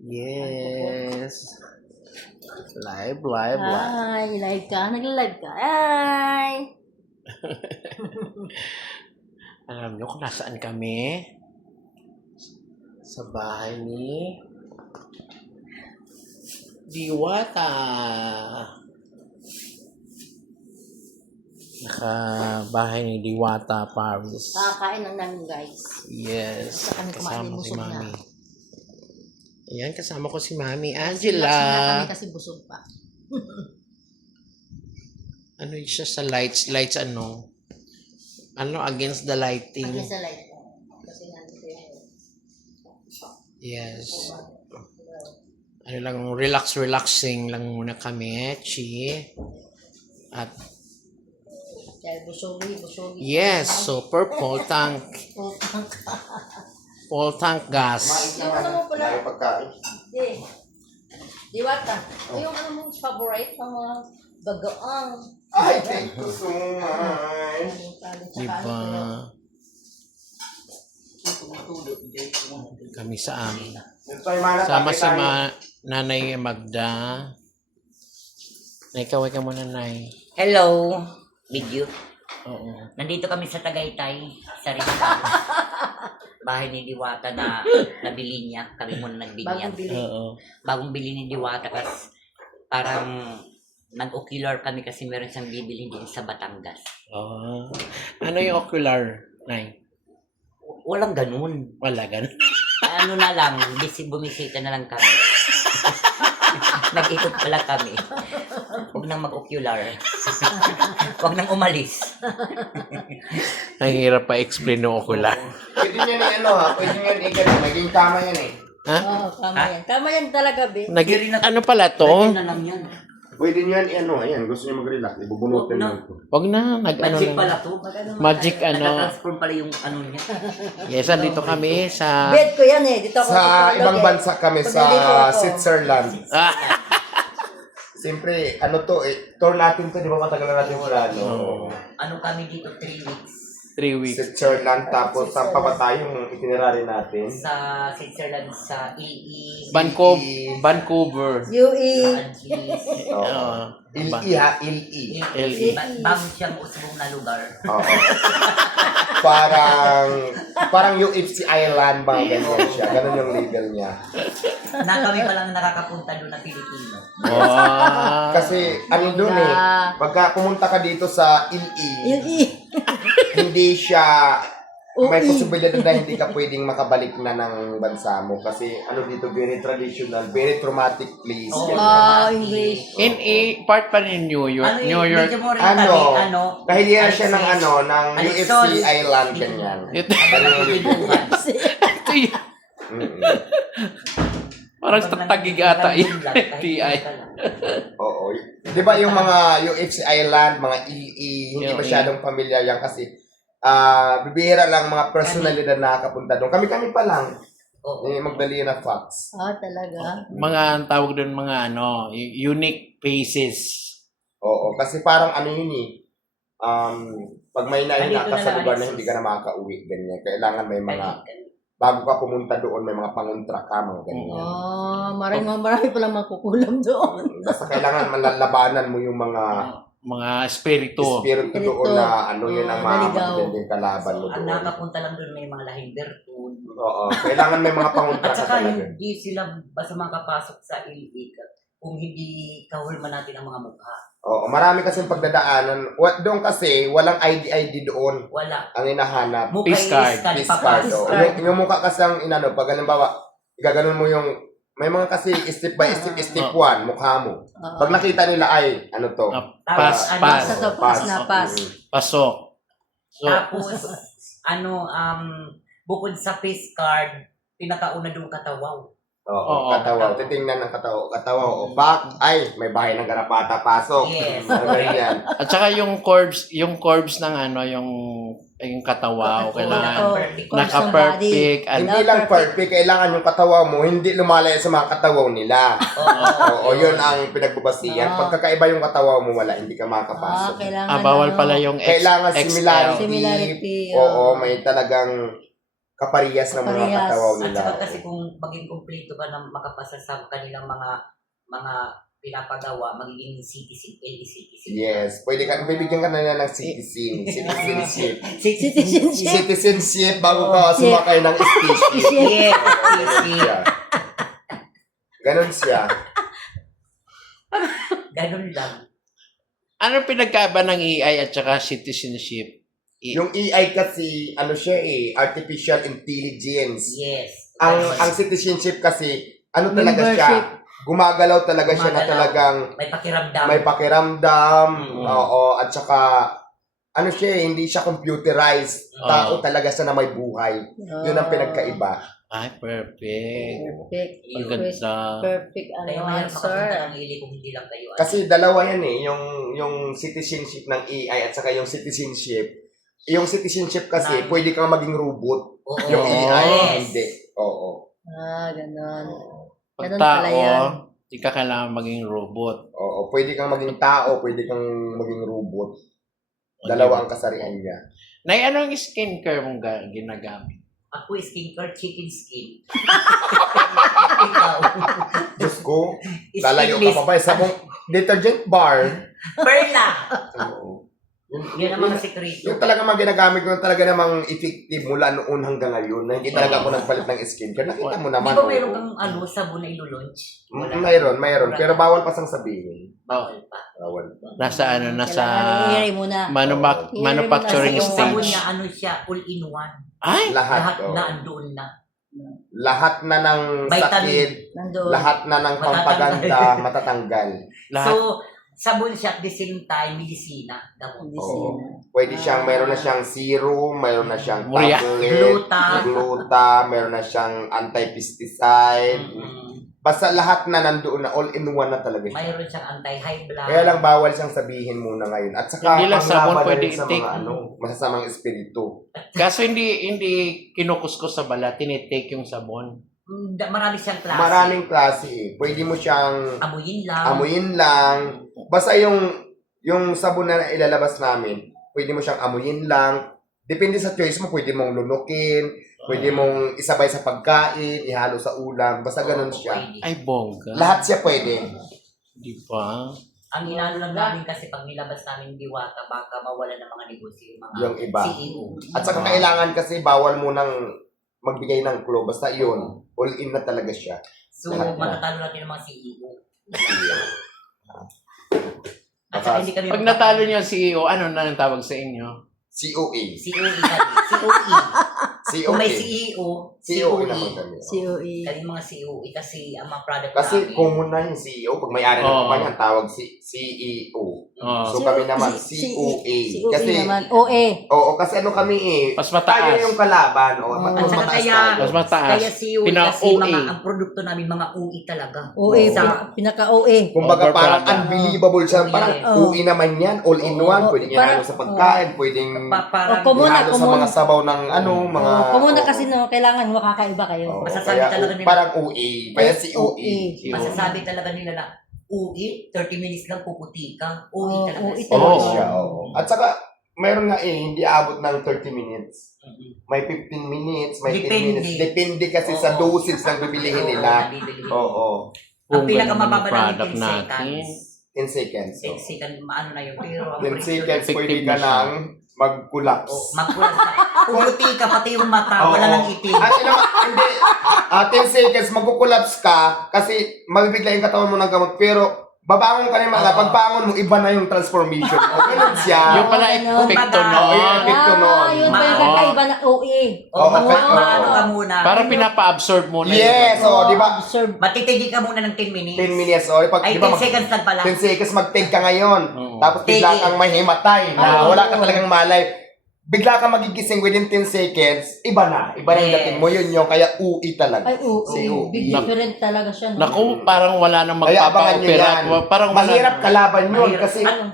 Yes. Live, live, live. Ay, live ka. Nag-live ka. Ay! Alam nyo kung nasaan kami? Sa bahay ni Diwata. Bahay ni Diwata, Paris. Kakain lang namin, guys. Yes. Basta kami kumain, Kasama si busog na. Mami. Ayan, kasama ko si Mami Relax Angela. na kami kasi busog pa. Ano siya sa lights? Lights ano? Ano against the lighting? Against the light. Kasi nandito yun. Yes. Ano lang, relaxing lang muna kami. Chi. At Dahil busogi. yes, so purple tank. Full tank gas. Yung ano mo pala? May pagkain. Diwata. Yung ano mong favorite ng mga bagaang. Ay, thank you so much. Diba? Kami sa amin. Sama si Nanay Magda. Nay, kaway ka muna, Nay. Hello, video. Oo. Nandito kami sa Tagaytay, sa Rizal. Bahay ni Diwata na nabili niya. Kami muna nagbinyag. Bagong bili. Oo. Bagong bili ni Diwata kasi parang nag-ocular kami kasi meron siyang bibilhin din sa Batangas. Oh. Ano yung ocular, Nay? Walang ganun. Wala ganun. Ano na lang, bumisita na lang kami. Nag-ikot pala kami. Huwag nang mag-ocular. Huwag nang umalis. Ang hirap pa explain ng ocular. Pwede niyan ano ha, pwede niyan i-ganun. Naging tama yan eh. Ha? Oo, tama yan. Tama yan talaga, be. Ano pala to? Pwede na lang yan. Pwede niyan i-ano, ayan. Gusto niyo mag-relax. Ibubunutin Wag na. lang ito. Wag na, Magic pala lang. to. Magic ano. Natatransform pala yung ano niya. Yes, andito kami sa Bed ko yan eh. Dito ako Sa matutulog ibang eh. bansa kami, Pag sa nandito ako. Switzerland. ah, Siyempre, ano to eh. Tour natin to, di ba matagal na natin wala, no? Oo. Ano kami dito 3 weeks. 3 weeks. Switzerland, tapos saan pa ba tayo yung itinerary natin? Sa Switzerland, sa EE, Vancouver. UE. sa Algiers. Oo. Il-I ha, Il-I. LE. Bago siyang usbong na lugar. Oo. Parang UFC Island ba ganyan siya. Ganun yung level niya. Na kami pa lang nakakapunta doon na Pilipino. Wow. Kasi ano doon eh, pagka pumunta ka dito sa Il-I, UE. hindi siya may Ui. posibilidad na hindi ka pwedeng makabalik na ng bansa mo kasi ano dito very traditional, very traumatic place. Oo. ganyan. English. In a part pa ni New York. New York. medyo more Ano, ano, kahilihan siya ng ano, ng UFC Alexol. Island, ganyan. Ito, Ganun yung level niya. ito yun. Mm-mm. Parang sa tagig ata yung TI. Oo. Di ba yung mga UFC Island, mga EE, hindi Yung masyadong familiar yan kasi bibihira lang mga personalidad na nakapunta doon. Kami pa lang. Oo. Magdalena Fox. Ah, talaga? Mga ang tawag doon mga ano, unique faces. Oo, kasi parang ano yun eh. Pag may nahinga ka sa lugar na hindi ka na makaka-uwi, ganyan. Kailangan may mga, bago ka pumunta doon, may mga pangontra ka, mga ganyan. Ah, marami palang makukulam doon. Basta kailangan malalabanan mo yung mga Mga espiritu. espiritu doon na ano yun ang Naligaw. matinding kalaban mo Ang doon. nakapunta lang doon may mga lahing bertun. Oo, kailangan may mga pangontra At ka saka talaga. hindi sila basta makapasok sa illig kung hindi kahulman natin ang mga mukha. Oo, marami kasing pagdadaanan. Doon kasi, walang ID doon. Wala. Ang hinahanap. Mukha Peace card. Peace card. Oo. Yung mukha kasi ang inano, pag halimbawa, igaganon mo yung, may mga kasi step by step, step 1, mukha mo. Pag nakita nila ay, ano to? Pass. Basta to, pass na pass. Pasok. So, Tapos bukod sa face card, pinakauna doon katawaw. Oo, Oo, katawaw. Titingnan ng katawaw. Katawaw, o back, ay, may bahay ng garapata, pasok. Yes. Ano yan? at saka yung curves ng ano, yung katawa, kailangan naka-perfect. Hindi lang perfect, kailangan yung katawaw mo, hindi lumalaya sa mga katawaw nila. Oo, yun ang pinagbabasihan. Pagkakaiba yung katawaw mo, wala, hindi ka makakapasok. Kailangan Bawal pala yung Kailangan XL. similarity. Similarity, Oo, may talagang kaparehas ng mga Kaparehas. katawaw At nila. saka kasi kung maging kumpleto ka na makapasa sa kanilang mga pinapagawa, magiging citizen, citizen. Yes, pwede ka, bibigyan ka na nila ng citizenship. Citizenship. Citizenship bago ka sumakay ng spaceship. Yes, Ganon yes, siya. Ganon siya. ganun lang. Ano pinagkaiba ng AI at saka citizenship? Yung AI kasi, ano siya artificial intelligence. Yes. Ang citizenship kasi, ano talaga siya? Gumagalaw talaga siya na Gumagalaw. talagang May pakiramdam. may pakiramdam, Mm. oo, at saka ano siya, hindi siya computerized. Tao talaga siya na may buhay. Yun ang pinagkaiba. Ay, perfect. Perfect. Ang ganda. Perfect Kaya ano mayroon makapunta answer. ng ili kung hindi lang kayo. Kasi dalawa yan yung citizenship ng AI at saka yung citizenship. Yung citizenship kasi, pwede kang maging robot. Oo. Yung AI, Yes. hindi. Oo. Ganon. Pag Ganun pala yan. tao, di ka kailangan maging robot. Oo. Pwede kang maging tao, pwede kang maging robot. Dalawa ang kasarian niya. Nay, anong skincare mong ginagamit? Ako skincare, chicken skin. Ikaw. Diyos ko, Skin lalayo ka list. pa ba sa mong detergent bar? Perla. Oo. Yan ang mga sekreto. Yung talaga mga ginagamit ko talaga namang effective mula noon hanggang ngayon na hindi talaga ako nagpalit ng skincare. Nakita mo Di naman. ba oo. meron kang sabon na ilo-launch? Mayroon. Pero bawal pa sang sabihin. Bawal pa. Bawal pa. Nasa nasa Kailangan i-hear mo na. manufacturing Kasi Kasi yung sabon stage. niya, ano siya, all-in-one. Ay, Lahat oo. na andoon na. Lahat na ng Vitamin. sakit, Nandoon. lahat na ng pampaganda, matatanggal. lahat. So, sabon siya at the same time, medisina. Gamot. Oo. Pwede siyang, mayroon na siyang serum, mayroon na siyang Muriya. tablet, Gluta. gluta, mayroon na siyang anti-pesticide. Basta lahat na nandoon na, all-in-one na talaga siya. Mayroon siyang anti-high blood. Kaya lang bawal siyang sabihin muna ngayon. At saka Hindi lang sabon panglaban na pwede rin sa i-take. mga masasamang espiritu. Kaso hindi kinukuskus sa balat, tinitake yung sabon. Marami siyang klase. Maraming klase eh. Pwede mo siyang Amuyin lang. amuyin lang. Basta yung sabon na ilalabas namin, pwede mo siyang amuyin lang. Depende sa choice mo, pwede mong lunukin, pwede mong isabay sa pagkain, ihalo sa ulam, basta ganun siya. Pwede. Ay, bongga. Lahat siya pwede. Di ba? Ang inano lang namin kasi pag nilabas namin diwata, baka mawala ng mga negosyo yung mga Yung iba. CEO. At saka kailangan kasi bawal mo nang magbigay ng clue. Basta yun, all in na talaga siya. So, Lahat na. matatalo natin ng mga CEO. At Baka- saka hindi kami Pag natalo niyo ang CEO, ano na ang tawag sa inyo? COA. COE kami. COE. Kung may COA. CEO, COA naman kami. COE. Kami mga COE kasi ang mga product Kasi namin. common na yung CEO. Pag may-ari ng Oo. kumpanya, ang tawag CEO. Oh, So kami naman, COE COA. COE Kasi, naman. OA. oo, kasi ano kami mas tayo mataas. yung kalaban. O, Oo. mas At saka mataas kaya- tayo. Mas mataas. Kaya COE Pinaka kasi OA. ang produkto namin mga OE talaga. OA. Sa- Pinaka-OA. Kumbaga parang Overproduct. unbelievable siya. Parang Yes. OA naman yan. All in one. Oo. Pwedeng Parang- ihalo sa pagkain. Pwedeng Parang O, common na, ihalo sa common. mga sabaw ng mga... Kung na oo. kasi no, kailangan makakaiba kayo. Oo, Masasabi kaya talaga nila- parang OA. Kaya si OA. OA. masasabi talaga nila na OE, 30 minutes lang puputi ka. OE Oo, talaga. OE Oo talaga. siya. Oo. At saka, mayroon nga hindi abot ng 30 minutes. May 15 minutes, may 10 Depende. minutes. Depende kasi sa Oo. dosage ng bibilihin Oo, nila. nabibili. Oo. Ang Kung pinakamababa ganun yung namin product 10 natin. seconds. 10 seconds. 10 seconds, maano na yun. Pero ang 10 pressure- seconds, pwede Effective ka na siya. nang mag-collapse. Magkulas na. Pumuti ka, pati yung mata, Oo. wala nang itim. At hindi, 10 seconds, magkukulapse ka kasi mabibigla yung katawan mo ng gamot. Pero, babangon ka naman na. Oo. Pagbangon mo, iba na yung transformation mo. Ganun siya. Yung pala Ganun. epekto Oo, nun. yung epekto nun. Yun pa yung Oo. kakaiba na OA. O, Oo. maano ka muna. Para pinapa-absorb mo na Yes, yung- di ba? Observe. Matitigi ka muna ng 10 minutes. 10 minutes, pag, Ay, di ba, 10 seconds lang pala. 10 seconds mag-take ka ngayon. Oo. Tapos bigla Take it. kang mahimatay na Oo. wala ka talagang malay. Bigla kang magigising within 10 seconds, iba na. Iba na yung Yes. dating mo. Yun yung kaya UI talaga. Ay, OA. Big Nak- different talaga siya. No? Naku, parang wala nang Kaya abangan nyo magpapa-opera. yan. Parang wala Mahirap na. kalaban yun Mahirap. kasi Ano?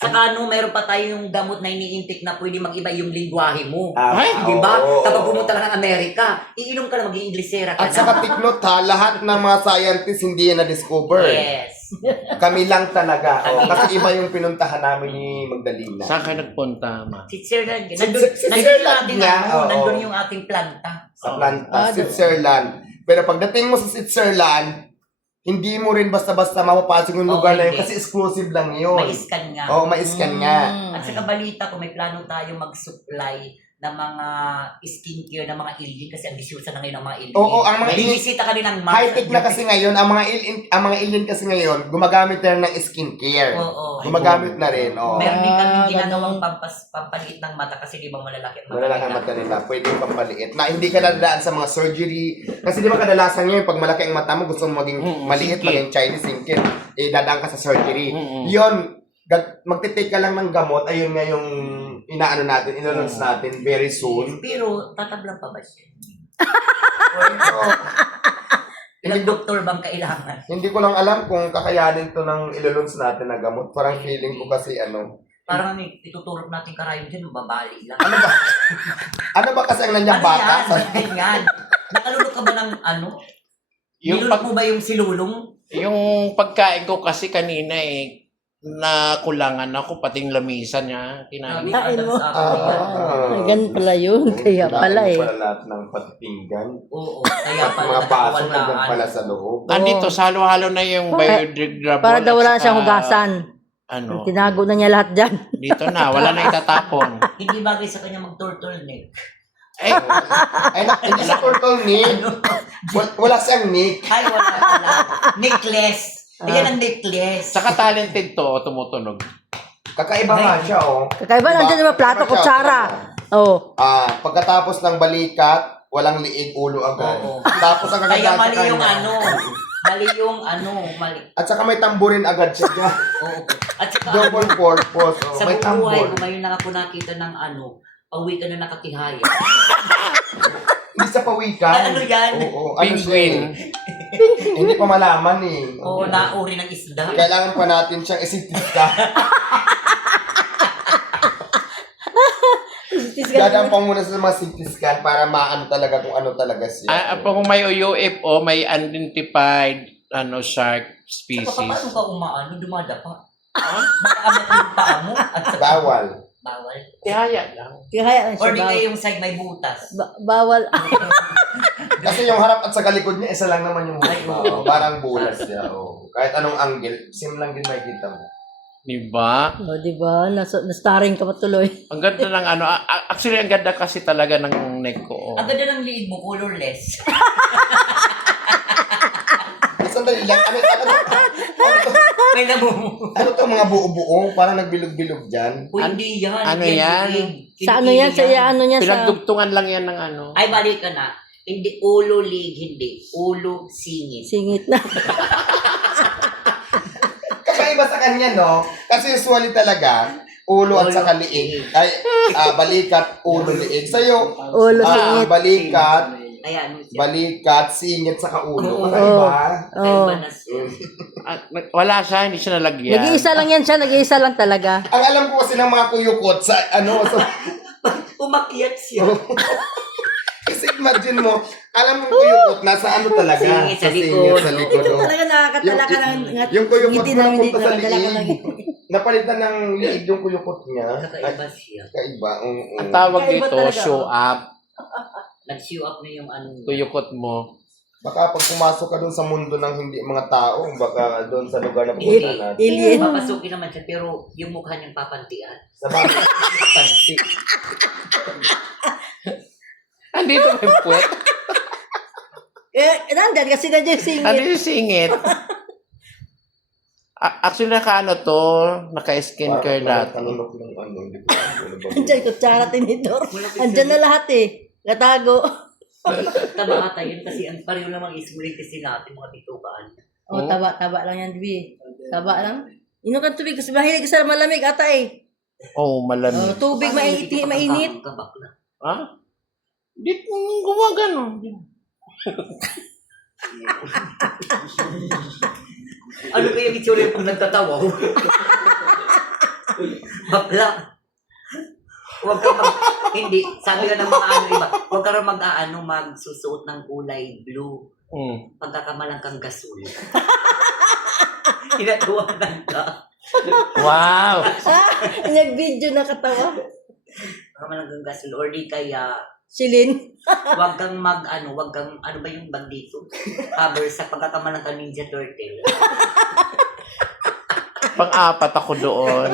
Saka meron pa tayong gamot na iniintik na pwede mag-iba yung lingwahe mo. Ay, Di ba? oo, Kapag oo. pumunta ka ng Amerika, iinom ka na, maging Inglesera ka At na. saka tiknot ha, lahat ng mga scientists hindi yan na-discover. Yes. Kami lang talaga. Kami Kasi iba yung pinuntahan namin ni Magdalena. Saan ka nagpunta, ma? Switzerland. Switzerland nga, oo. Nandun yung ating planta. Sa planta, Switzerland. Pero pagdating mo sa Switzerland, hindi mo rin basta-basta mapapasok yung lugar na yun hindi. kasi exclusive lang yun. May scan nga. Oo, may scan nga. At saka balita ko, may plano tayo mag-supply ng mga skincare ng mga alien kasi ambisyosa na ngayon ang mga alien. Oo, ang mga alien- Bibisita ka din ng Mars. High-tech na kasi ngayon, ang mga alien kasi ngayon, gumagamit na rin ng skincare. Oo. Gumagamit na rin, oo. Meron din kami ginagawang ganun. pampaliit ng mata kasi di ba malalaki ang Malalaki ang mata nila, pwede yung pampaliit. Na hindi ka dadaan sa mga surgery. Kasi di ba kadalasan ngayon, pag malaki ang mata mo, gusto mo maging maliit, singkit. maging Chinese singkit, dadaan ka sa surgery. Mm-mm. Yun, magtitake ka lang ng gamot, ayun nga yung inaano natin, inannounce natin very soon. Pero tatablang pa ba siya? Oo. Ilang doktor bang kailangan? Hindi ko lang alam kung kakayanin to ng ilulunce natin na gamot. Parang feeling ko kasi ano. Parang may ituturok natin karayo dyan, babali lang. Ano ba kasi ang nanyang bata? Ano yan? Ganyan. Nakalulok ka ba ng ano? Yung Nilulok mo ba yung silulong? Yung pagkain ko kasi kanina nakulangan ako, pating lamisan niya. Kinain. Kain mo. Ganun pala yun. Kaya pala eh. Pala lahat ng patitinggan. Oo. Kaya At pala mga baso nakawalaan. nandyan pala sa loob. Andito, halo-halo na yung biodegradable. Para daw wala at saka, siyang hugasan. Ano, Tinago na niya lahat dyan. dito na, wala na itatapon. Hindi bagay sa kanya mag-turtleneck. Eh, Ay, hindi sa turtleneck. Wala siyang nick. Ay, wala pala. Necklace. Ayan ang necklace. saka talented to, tumutunog. Kakaiba nga siya, oh. Kakaiba nandiyan yung plato, Kakaiba siya, kutsara. Oh. Pagkatapos ng balikat, walang liig ulo agad. Oo. Tapos ang Kaya kaganda sa mali yung kanya. ano. Mali yung ano. Mali. At saka may tamburin agad siya dyan. Oo. At saka Double purpose. Oh. sa May buong buhay tambor. ko, ngayon lang ako nakita ng ano. Pauwi ka na nakatihaya. Hindi sa pawikan. Ano yan? Oo, ano siya eh. Penguin. Hindi pa malaman eh. Oo, nauri ng isda. Kailangan pa natin siyang isitika. Dadaan pa muna sa mga CT scan para maano talaga kung ano talaga siya. Kung may UFO, may unidentified shark species. Paano ka umaano? Dumadapa. Makaamot yung paa mo. At sa Bawal. bawal. Tihaya lang. Kaya Or di kayo yung side may butas. bawal. Kasi yung harap at sa likod niya, isa lang naman yung Ay, mukha. oo. Parang bulas siya. Oh. Kahit anong angle, same lang din makikita mo. Diba? O, diba? Na-starring ka pa tuloy. Ang ganda ng actually ang ganda kasi talaga ng neck ko. Ang ganda ng liig mo, colorless. Sandali lang, May nabumo. ano to mga buo-buo? Parang nagbilog-bilog dyan. Hindi yan. Ano yan? Sa ano yan? Sa ano niya? Sa... Pinagdugtungan lang yan ng ano. Ay, balik ka na. Hindi, ulo liig, hindi. Ulo singit. Singit na. Kakaiba sa kanya, no? Kasi usually talaga, ulo at saka liig. Ay, balikat, ulo, liig. Sa'yo, Ulo, singit. balikat, Ayan, ano siya? balikat, singit, saka ulo. Oo. Kakaiba. Oh. Kaiba na siya. Wala siya, hindi siya nalagyan. Nag-iisa lang yan siya. Nag-iisa lang talaga. Ang alam ko kasi ng mga kuyukot sa Umakyat siya. kasi imagine mo, alam mo kuyukot, nasa ano talaga? Singit sa likod. Singit sa likod. Ito oh. talaga nakakatala ka ng... Yung kuyukot ngiti mo namin napunta dito. sa Nadala ko lang. liig. Napalitan ng liig yung kuyukot niya. Kakaiba siya. Kaiba. Ang tawag Kakaiba dito, talaga. show up, Nag-show up na yung ano. tuyukot mo. Baka pag pumasok ka doon sa mundo ng hindi mga tao, baka doon sa lugar na pupunta natin. Alien. Papasukin naman siya, pero yung mukha niyang papantian. Sa bagay. Panti. Andito may puwet. Nandyan kasi nandiyan yung singit. Ano yung singit? Actually, naka-skincare dati. Tanunok ng ano, hindi ko alam ano ba. Nandiyan kutsara, tinidor. Andyan na lahat eh. Natago. Taba ata yun kasi ang pareho namang ismuling kasi natin mga bitukaan. O, taba lang yan, Dibi. Taba lang. Inom ka tubig kasi mahilig ka sa malamig ata eh. Oh, malamig. Tubig mainit. Kabak na. Ha? Di gumagano. Ano kaya yung itsura yung pag nagtatawa? Bakla. Huwag ka hindi, sabi ka ng mga ano iba, huwag ka rin magsusuot ng kulay blue. Pagkakamalang kang gasol. Tinatuwanan ka. Wow! Nag-video na katawa. Pagkakamalang kang gasol. Or di kaya, Silin. huwag kang ano ba yung bag dito? Cover sa pagkakamalang kang Ninja Turtle. Pang-apat ako doon.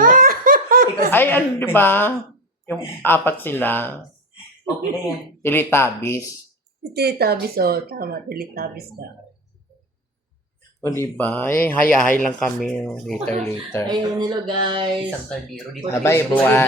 Because, Ay, ano, di ba? Yung apat sila. okay na yan. Teletubbies. Teletubbies, oh. Tama, Teletubbies na. O, di ba? Ay, hayahay lang kami. Later. Ayun, hello guys. Isang kaldero. Di Bye-bye, everyone.